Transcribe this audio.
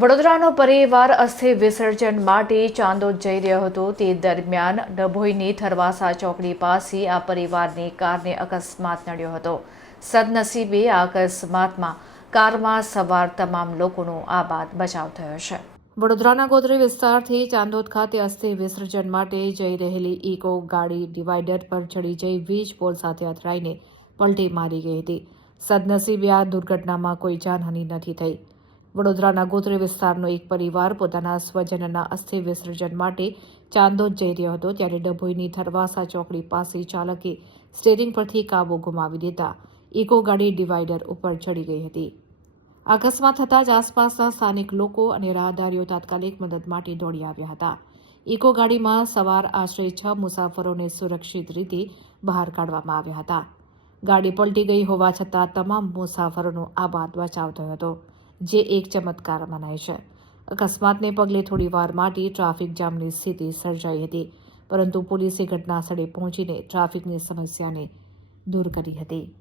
વડોદરાનો પરિવાર અસ્થિ વિસર્જન માટે ચાંદોદ જઈ રહ્યો હતો. તે દરમિયાન ડભોઈની થરવાસા ચોકડી પાસે આ પરિવારની કારને અકસ્માત નડ્યો હતો. સદનસીબે આ અકસ્માતમાં કારમાં સવાર તમામ લોકોનો આબાદ બચાવ થયો છે. વડોદરાના ગોત્રી વિસ્તારથી ચાંદોદ ખાતે અસ્થિ વિસર્જન માટે જઈ રહેલી ઇકો ગાડી ડિવાઈડર પર ચડી જઈ વીજ પોલ સાથે અથડાઈને પલટી મારી ગઈ હતી. સદનસીબે આ દુર્ઘટનામાં કોઈ જાનહાનિ નથી થઈ. વડોદરાના ગોત્રી વિસ્તારનો એક પરિવાર પોતાના સ્વજનના અસ્થિ વિસર્જન માટે ચાંદોદ જઈ રહ્યો હતો, ત્યારે ડભોઈની થરવાસા ચોકડી પાસે ચાલકે સ્ટેરિંગ પરથી કાબુ ગુમાવી દેતા ઇકો ગાડી ડિવાઈડર ઉપર ચડી ગઈ હતી. અકસ્માત થતાં જ આસપાસના સ્થાનિક લોકો અને રાહદારીઓ તાત્કાલિક મદદ માટે દોડી આવ્યા હતા. ઇકો ગાડીમાં સવાર આશરે છ મુસાફરોને સુરક્ષિત રીતે બહાર કાઢવામાં આવ્યા હતા. ગાડી પલટી ગઈ હોવા છતાં તમામ મુસાફરોનો આબાદ બચાવ થયો હતો. જે એક ચમત્કાર મનાય છે. અકસ્માતને પગલે થોડીવાર માટે ટ્રાફિક જામની સ્થિતિ સર્જાઈ હતી, પરંતુ પોલીસે ઘટનાસ્થળે પહોંચીને ટ્રાફિકની સમસ્યાને દૂર કરી હતી.